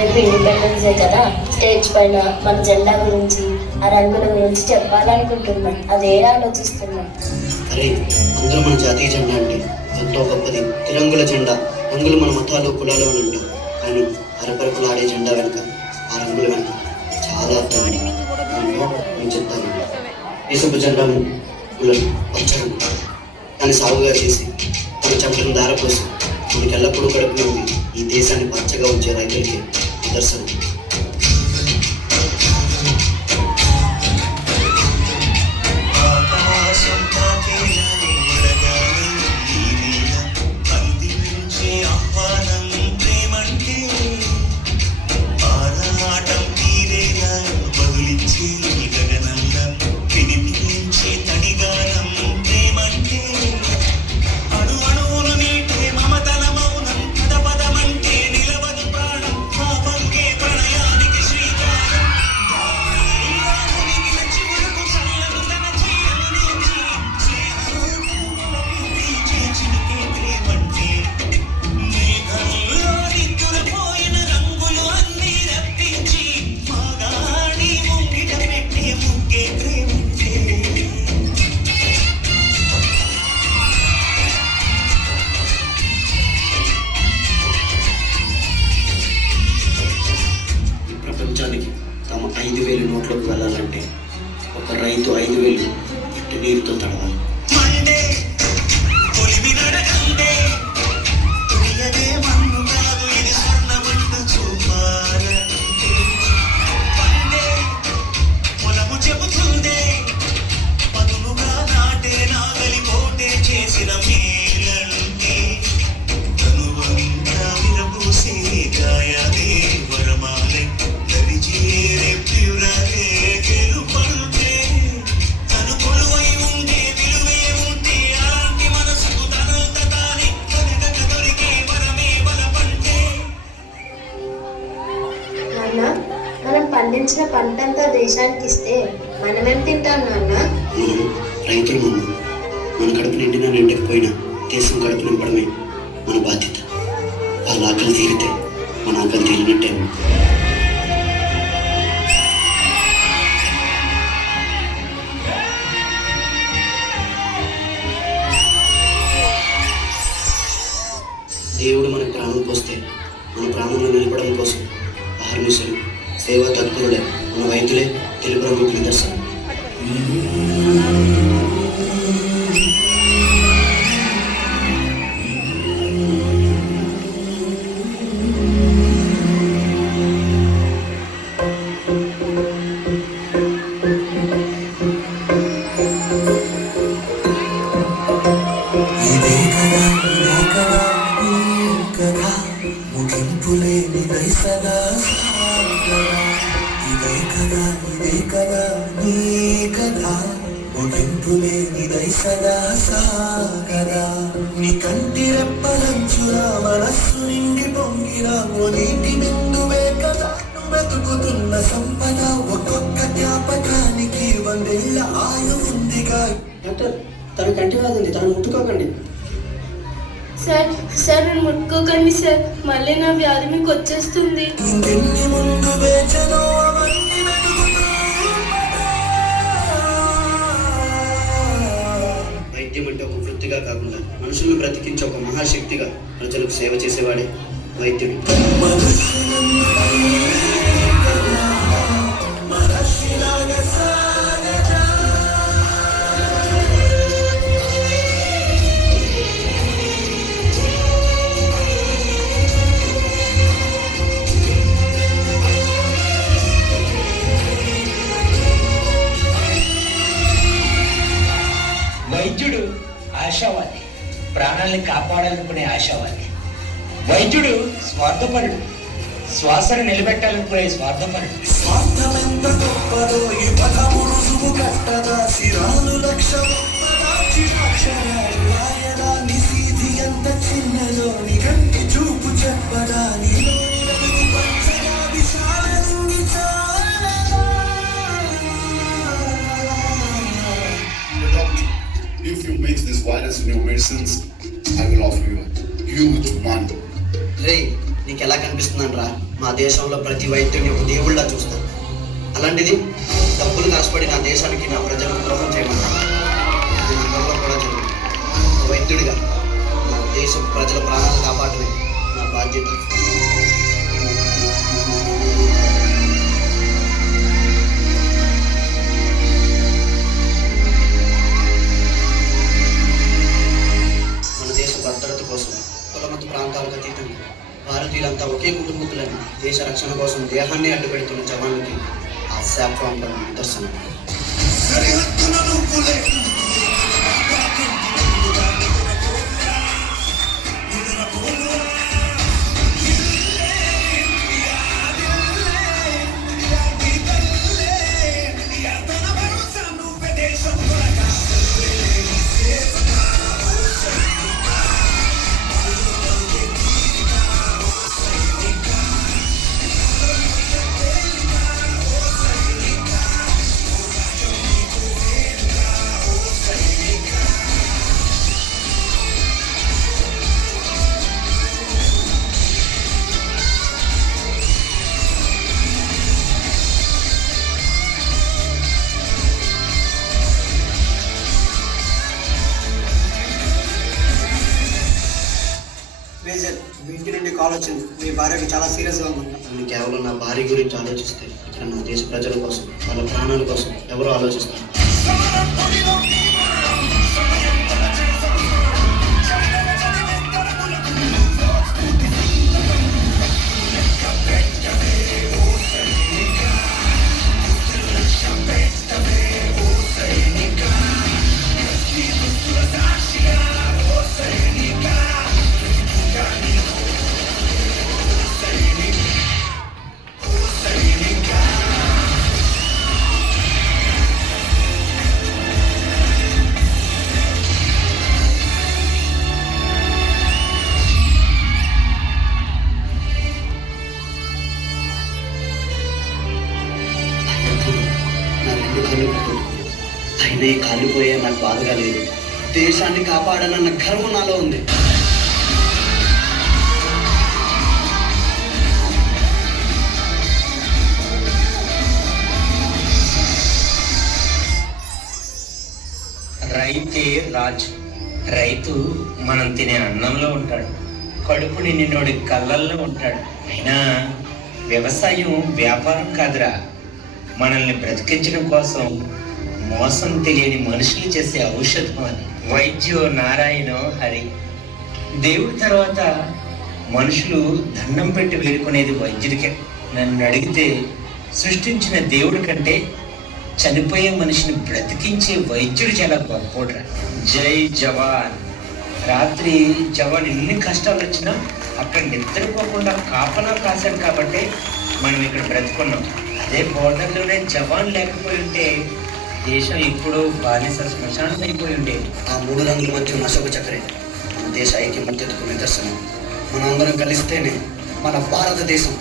రేపు independence day కదా, stage పైన మన జెండా గురించి ఆ రంగుల గురించి చెప్పాలనుకుంటున్నాం. అదే ఆలోచిస్తున్నాం. అరే, అందరూ మన జాతీయ జెండా అంటే ఎంతో గొప్పది. తిరంగుల జెండా. రంగులు మన మతాలు కులాలు అని అంటాం, కానీ అరపరపులు ఆడే జెండా వెనుక, ఆ రంగుల వెనుక చాలా అర్థం నేను చెప్తాను. ఇసుపు జెండాను పచ్చరంగు దాన్ని సాగుగా చేసి తన చెమటను దారపోసి మనకి ఎల్లప్పుడూ గడుపునే ఉంది ఈ దేశాన్ని పచ్చగా ఉంచే రైతులకి నిదర్శనం. తమ 5,000 నోట్లోకి వెళ్ళాలంటే ఒక రైతు 5,000 ఎట్టి నీరుతో తడవాలి. మనం పండించిన పంటంతా దేశానికి ఇస్తే మనమేం తింటాం నాన్న? మనం రైతులు. మన కడుపు నిండినా నిండకపోయినా దేశం కడుపు నింపడమే మన బాధ్యత. వాళ్ళ ఆకలి తీరితే మన ఆకలి తీరినట్టే. దేవుడు మనకు ప్రాణం పోస్తే మన ప్రాణంలో నిలబడడం కోసం ఆర్మిసులు సేవా తత్పరులే మన రైతులే తెలుగు రంగుకు నిదర్శనం. నీ కంటి రెప్పలంచురా మనస్సు నిండి పొంగిరా ఓ నీటి బిందువే కదా వెతుకుతున్న సంపద. ఒక్కొక్క జ్ఞాపకానికి 100 ఏళ్ల ఆయు ఉందిగా. డాక్టర్, తన కంటి వ్యాధి, తను ముట్టుకోకండి. సార్ ముట్టుకోకండి సార్, మళ్ళీ నా వ్యాధి మీకు వచ్చేస్తుంది. ఇంకెన్ని ముందు వేచనో అవన్నీ వైద్యం అంటే ఒక వృత్తిగా కాకుండా మనుషులను బ్రతికించే ఒక మహాశక్తిగా ప్రజలకు సేవ చేసేవాడే వైద్యుడు. వైద్యుడు ఆశావాది, ప్రాణాలను కాపాడాలనుకునే ఆశావాది. వైద్యుడు స్వార్థపరుడు, శ్వాసను నిలబెట్టాలనుకునే స్వార్థపరుడు. స్వార్థమెంత గొప్పదో ఈ పదము రుజువు కట్టదా. శిరాలు లక్ష రాయదా. నిశీధి ఎంత చిన్నదో నీ కంటి చూపు చెప్పదా. నీలో పంచగా విశాలంగి If you mix this virus in your medicines, I will offer you a huge one. రే, నీకు ఎలా కనిపిస్తుందంట్రా? మా దేశంలో ప్రతి వైద్యుని ఒక దేవుళ్ళ చూస్తారు. అలాంటిది డబ్బులు కాసుపడి నా దేశానికి నా ప్రజలకు ద్రోహం చేయమన్నారు. ఇది నా వల్ల కూడా జరిగింది. ఒక వైద్యుడిగా నా దేశ ప్రజల ప్రాణాలు కాపాడమే నా బాధ్యత. మన దేశ భద్రత కోసం కులమత ప్రాంతాలకు అతీతంగా భారతీయులంతా ఒకే కుటుంబకులని దేశ రక్షణ కోసం దేహాన్ని అడ్డుపెడుతున్న జవాన్లకి ఆ శాపం నిదర్శనం. సరిహద్దున నువ్వులే మేజర్, మీ ఇంటి నుండి కాల్ వచ్చింది. మీ భార్యకి చాలా సీరియస్గా ఉంది. నేను కేవలం నా భార్య గురించి ఆలోచిస్తే ఇక్కడ నా దేశ ప్రజల కోసం వాళ్ళ ప్రాణాల కోసం ఎవరో ఆలోచిస్తారు. అయినా ఈ కాలిపోయే నాకు బాధగా లేదు. దేశాన్ని కాపాడానన్న గర్వం నాలో ఉంది. రైతే రాజు. రైతు మనం తినే అన్నంలో ఉంటాడు, కడుపు నిండినోడి కళ్ళల్లో ఉంటాడు. అయినా వ్యవసాయం వ్యాపారం కాదురా, మనల్ని బ్రతికించడం కోసం మోసం తెలియని మనుషులు చేసే ఔషధం అని. వైద్యో నారాయణో హరి. దేవుడి తర్వాత మనుషులు దండం పెట్టి వేడుకునేది వైద్యుడికే. నన్ను అడిగితే సృష్టించిన దేవుడి కంటే చనిపోయే మనిషిని బ్రతికించే వైద్యుడు చాలా గొప్పోడ్రా. జై జవాన్. రాత్రి జవాన్ ఎన్ని కష్టాలు వచ్చినా అక్కడ నిద్రపోకుండా కాపలా కాశాడు కాబట్టి మనం ఇక్కడ బ్రతుకున్నాం. అదే బోర్డర్లోనే జవాన్ లేకపోయి ఉంటే దేశం ఇప్పుడు బానిస శ్మశానం అయిపోయి ఉండేది. ఆ 3 రంగుల మధ్య ఉన్న అశోక చక్రే మన దేశ ఐక్యమత్యతకు నిదర్శనం. మనం అందరం కలిస్తేనే మన భారతదేశం